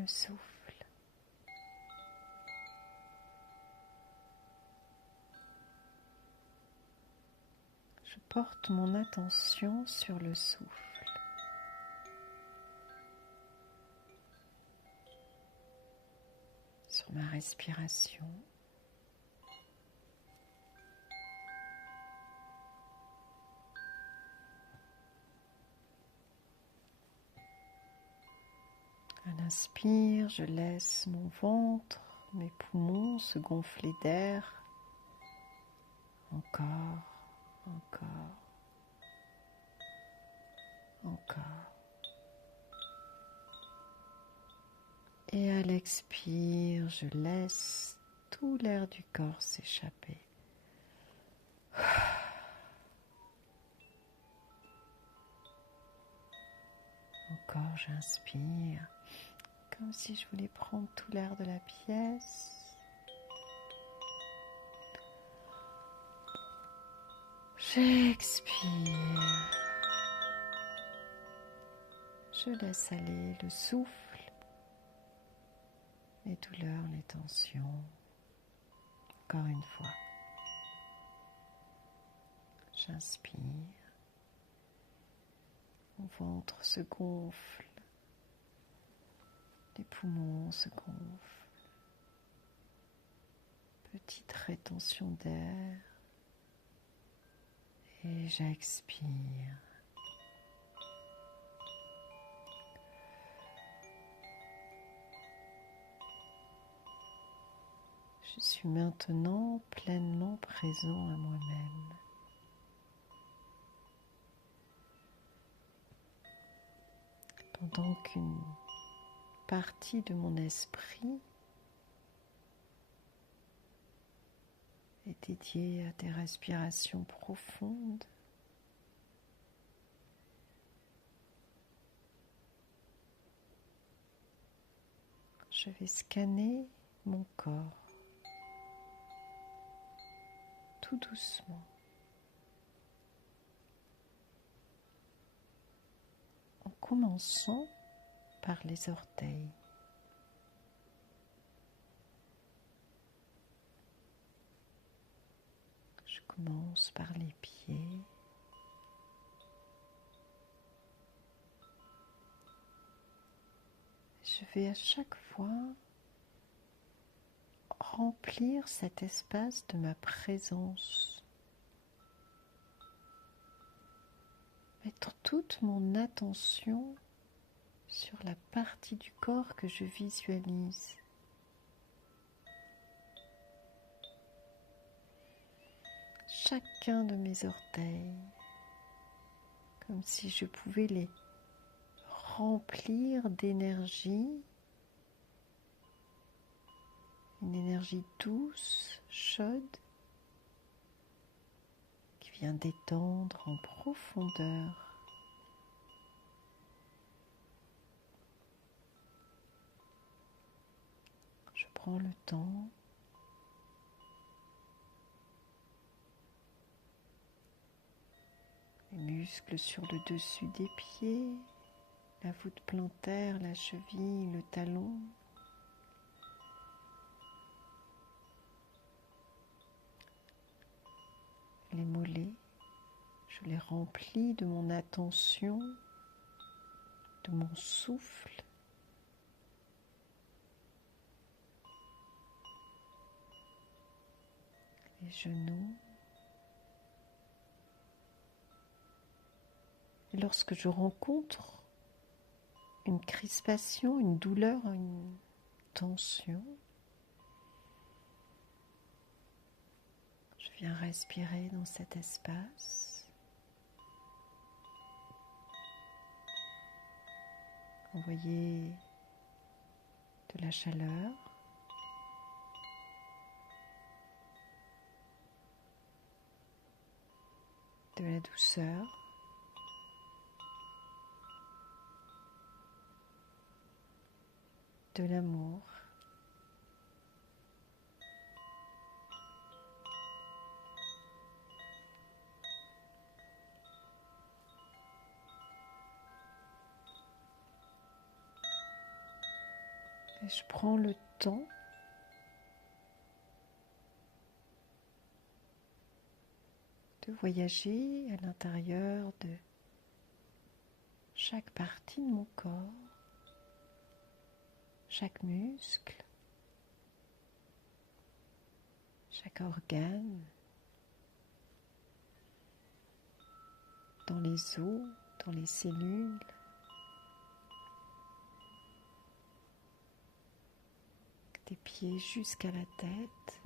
le souffle. Je porte mon attention sur le souffle. Sur ma respiration. À l'inspire, je laisse mon ventre, mes poumons se gonfler d'air. Encore, encore, encore. Et à l'expire, je laisse tout l'air du corps s'échapper. Encore, j'inspire, comme si je voulais prendre tout l'air de la pièce. J'expire. Je laisse aller le souffle, les douleurs, les tensions. Encore une fois. J'inspire. Mon ventre se gonfle. Les poumons se gonflent. Petite rétention d'air. Et j'expire. Je suis maintenant pleinement présent à moi-même. Pendant qu'une partie de mon esprit est dédiée à des respirations profondes, je vais scanner mon corps tout doucement. En commençant par les orteils. Je commence par les pieds. Je vais à chaque fois remplir cet espace de ma présence. Mettre toute mon attention sur la partie du corps que je visualise. Chacun de mes orteils, comme si je pouvais les remplir d'énergie, une énergie douce, chaude, qui vient détendre en profondeur. Je prends le temps les muscles sur le dessus des pieds, la voûte plantaire, la cheville, le talon. Les mollets, je les remplis de mon attention, de mon souffle. Les genoux. Et lorsque je rencontre une crispation, une douleur, une tension, je viens respirer dans cet espace. Envoyer de la chaleur. De la douceur. De l'amour. je prends le temps de voyager à l'intérieur de chaque partie de mon corps, chaque muscle, chaque organe, dans les os, dans les cellules, des pieds jusqu'à la tête.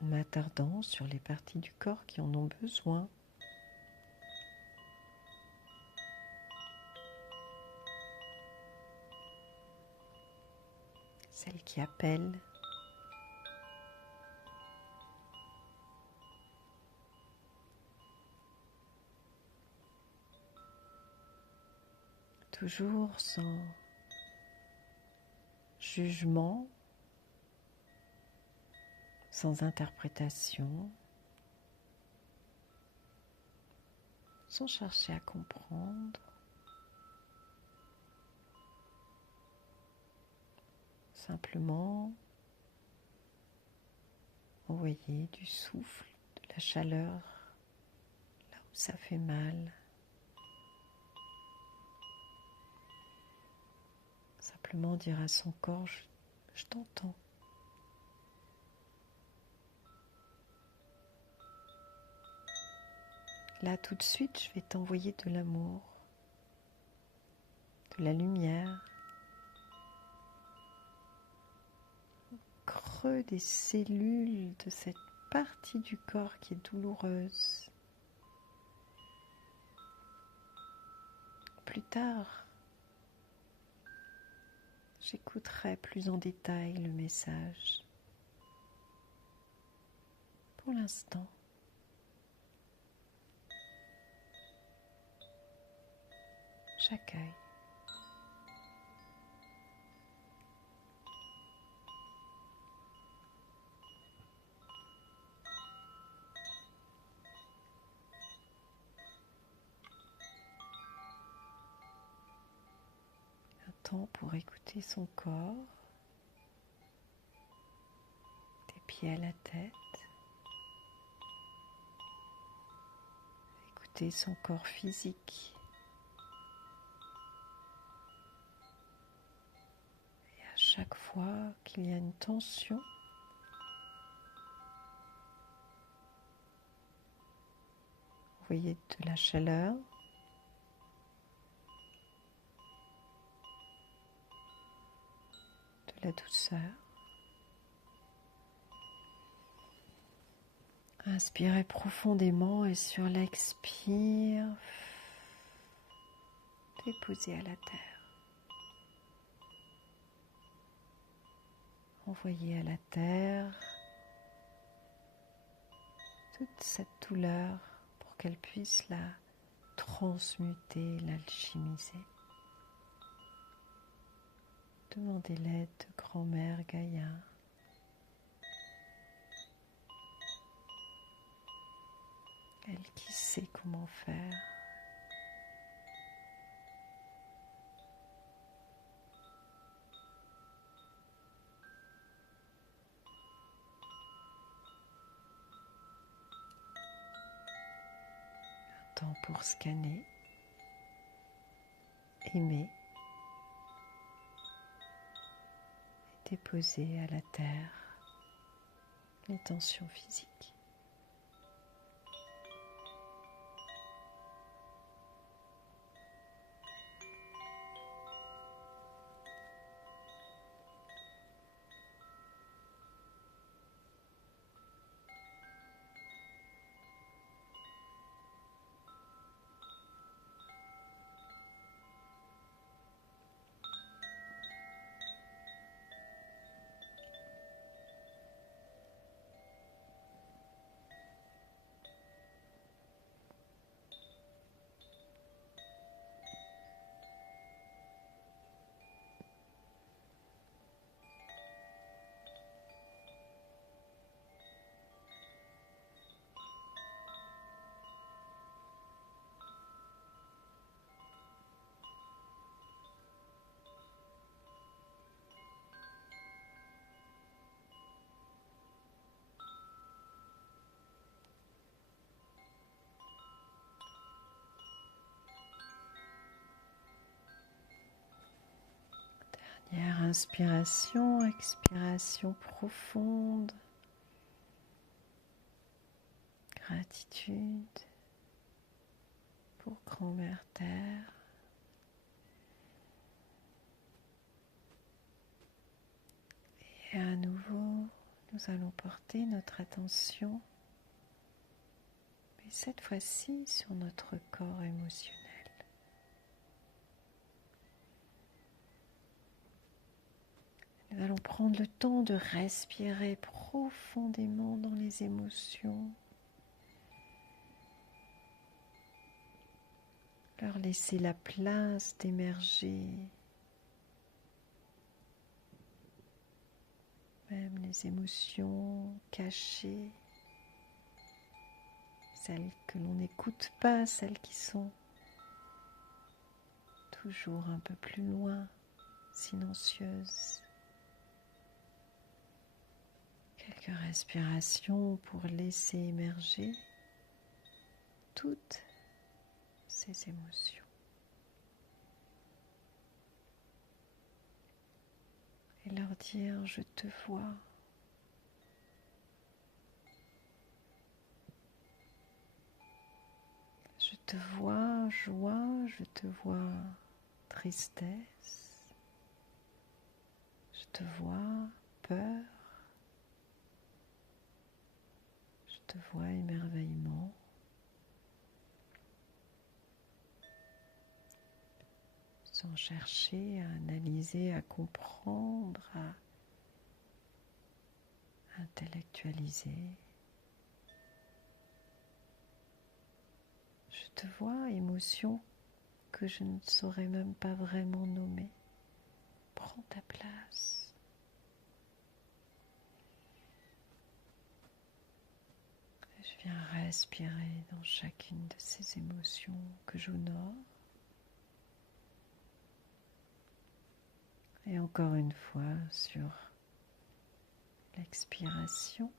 En m'attardant sur les parties du corps qui en ont besoin. Celles qui appellent. Toujours sans jugement, sans interprétation, sans chercher à comprendre, simplement envoyer du souffle, de la chaleur là où ça fait mal. Simplement dire à son corps, je t'entends. Là, tout de suite, je vais t'envoyer de l'amour, de la lumière, au creux des cellules de cette partie du corps qui est douloureuse. Plus tard, j'écouterai plus en détail le message. Pour l'instant, j'accueille. Un temps pour écouter son corps, des pieds à la tête. Écouter son corps physique. Et à chaque fois qu'il y a une tension, envoyer de la chaleur, de la douceur. Inspirez profondément et sur l'expire, déposez à la terre. Envoyez à la terre toute cette douleur pour qu'elle puisse la transmuter, l'alchimiser. Demandez l'aide de grand-mère Gaïa. Elle qui sait comment faire. Un temps pour scanner, aimer et déposer à la terre les tensions physiques. inspiration, expiration profonde. Gratitude pour Grand-Mère Terre. Et à nouveau, nous allons porter notre attention, mais cette fois-ci sur notre corps émotionnel. Nous allons prendre le temps de respirer profondément dans les émotions, leur laisser la place d'émerger, même les émotions cachées, celles que l'on n'écoute pas, celles qui sont toujours un peu plus loin, silencieuses. Quelques respirations pour laisser émerger toutes ces émotions. Et leur dire: je te vois. Je te vois joie, je te vois tristesse, je te vois peur, je te vois émerveillement. Sans chercher à analyser, à comprendre, à intellectualiser. Je te vois, émotion que je ne saurais même pas vraiment nommer. Prends ta place. Et je viens respirer dans chacune de ces émotions que j'honore. Et encore une fois sur l'expiration.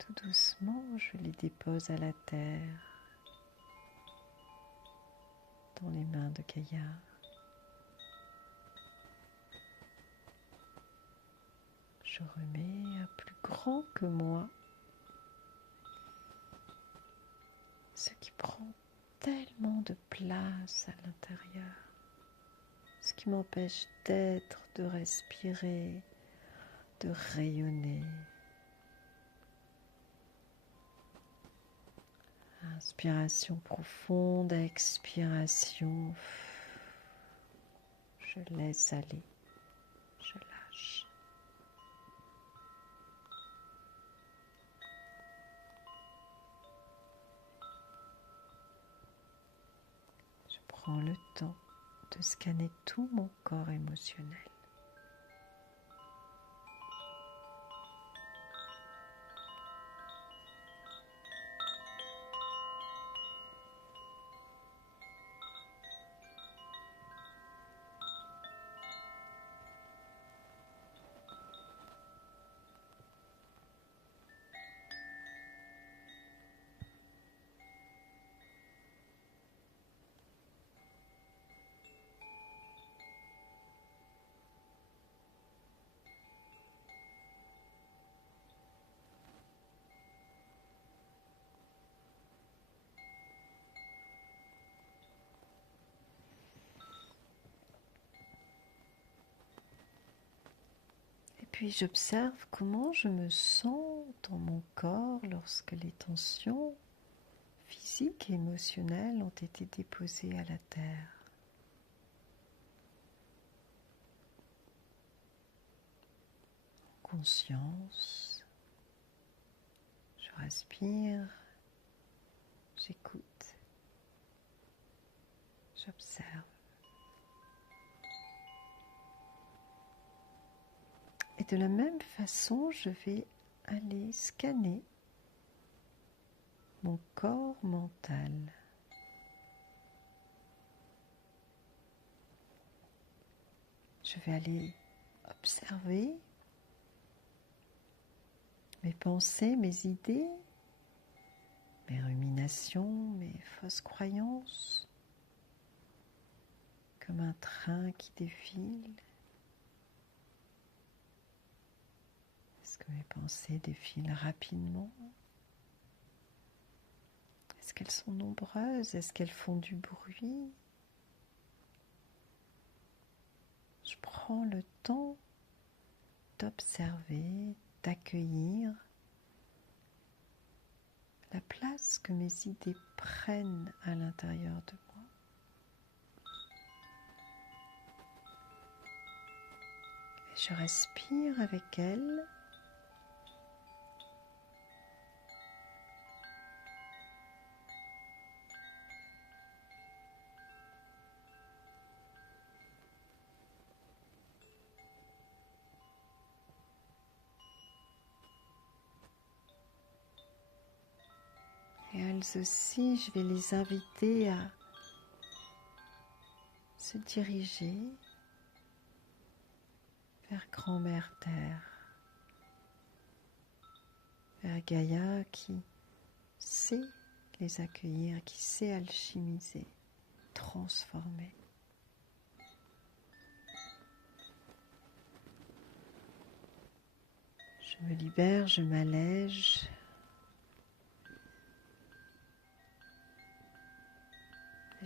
Tout doucement, je les dépose à la terre, dans les mains de Gaïa. Je remets à plus grand que moi ce qui prend tellement de place à l'intérieur, ce qui m'empêche d'être, de respirer, de rayonner. Inspiration profonde, expiration. Je laisse aller, je lâche. Je prends le temps de scanner tout mon corps émotionnel. Puis j'observe comment je me sens dans mon corps lorsque les tensions physiques et émotionnelles ont été déposées à la terre. En conscience, je respire, j'écoute, j'observe. Et de la même façon, je vais aller scanner mon corps mental. Je vais aller observer mes pensées, mes idées, mes ruminations, mes fausses croyances comme un train qui défile. Est-ce que mes pensées défilent rapidement? Est-ce qu'elles sont nombreuses? Est-ce qu'elles font du bruit? Je prends le temps d'observer, d'accueillir la place que mes idées prennent à l'intérieur de moi. Et je respire avec elles. Et elles aussi, je vais les inviter à se diriger vers Grand-Mère Terre, vers Gaïa qui sait les accueillir, qui sait alchimiser, transformer. Je me libère, je m'allège.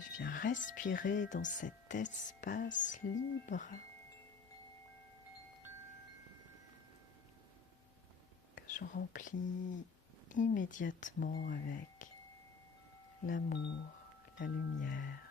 Je viens respirer dans cet espace libre que je remplis immédiatement avec l'amour, la lumière.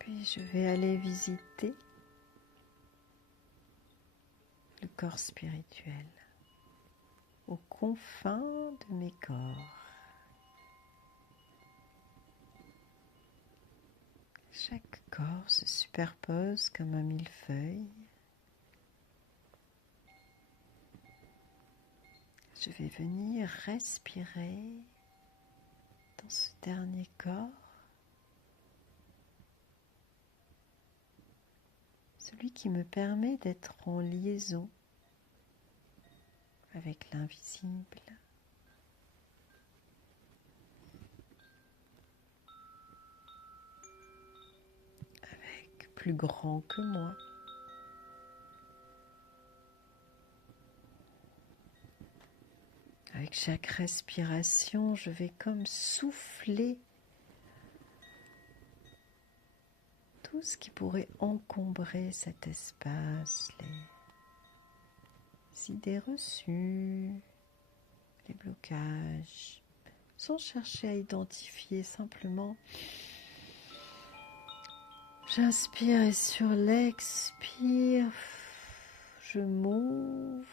Puis je vais aller visiter le corps spirituel aux confins de mes corps. Chaque corps se superpose comme un millefeuille. Je vais venir respirer dans ce dernier corps, celui qui me permet d'être en liaison avec l'invisible, avec plus grand que moi. Avec chaque respiration, je vais comme souffler tout ce qui pourrait encombrer cet espace, les idées reçues, les blocages, sans chercher à identifier, simplement j'inspire et sur l'expire, je m'ouvre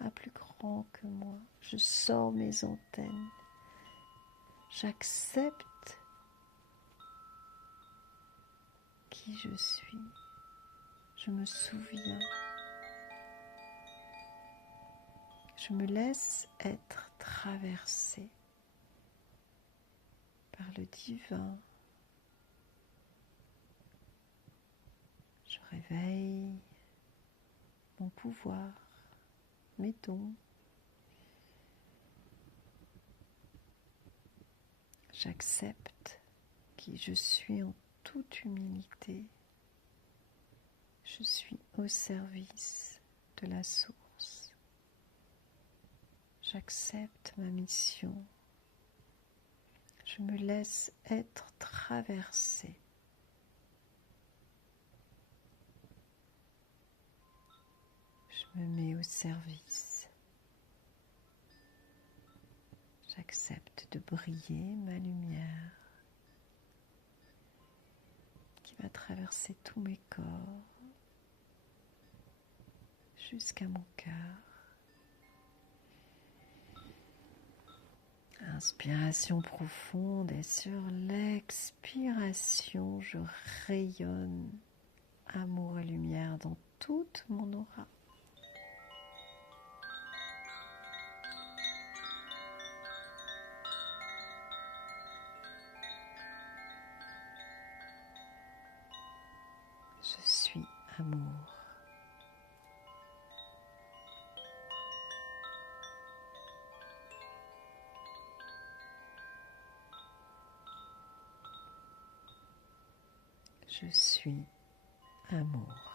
à plus grand que moi. Je sors mes antennes. J'accepte qui je suis. Je me souviens. Je me laisse être traversée par le divin. Je réveille mon pouvoir, mes dons. J'accepte qui je suis en toute humilité. Je suis au service de la source. J'accepte ma mission. Je me laisse être traversée. Je me mets au service. J'accepte de briller ma lumière qui va traverser tous mes corps jusqu'à mon cœur. Inspiration profonde et sur l'expiration, je rayonne amour et lumière dans toute mon aura. Je suis amour. Je suis amour.